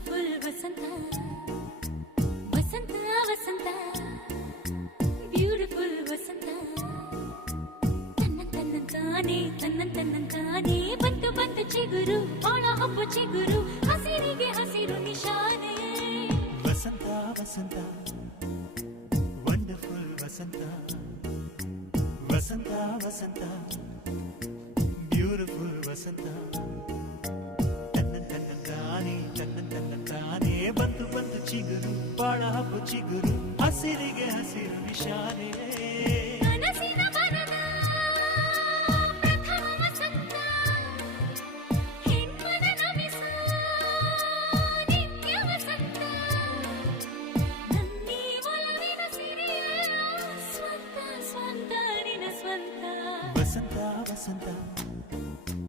beautiful ವಸಂತ ವಸಂತ ವಸಂತ beautiful ವಸಂತ ತನ್ನಂತಾನೆ ಬಂತು ಬಂತು ಚಿಗುರು ಬಾಳ ಹಬ್ಬ ಚಿಗುರು ಹಸಿರಿಗೆ ಹಸಿರು ನಿಶಾನೆ ವಸಂತ ವಸಂತ ವಂಡರ್ಫುಲ್ ವಸಂತ ವಸಂತ ವಸಂತ ಬ್ಯೂಟಿಫುಲ್ ವಸಂತ ತನ್ನಂತಾನೆ ಬಂತು ಬಂತು ಚಿಗುರು ಬಾಳ ಹಬ್ಬ ಚಿಗುರು ಹಸಿರಿಗೆ ಹಸಿರು ನಿಶಾನೆ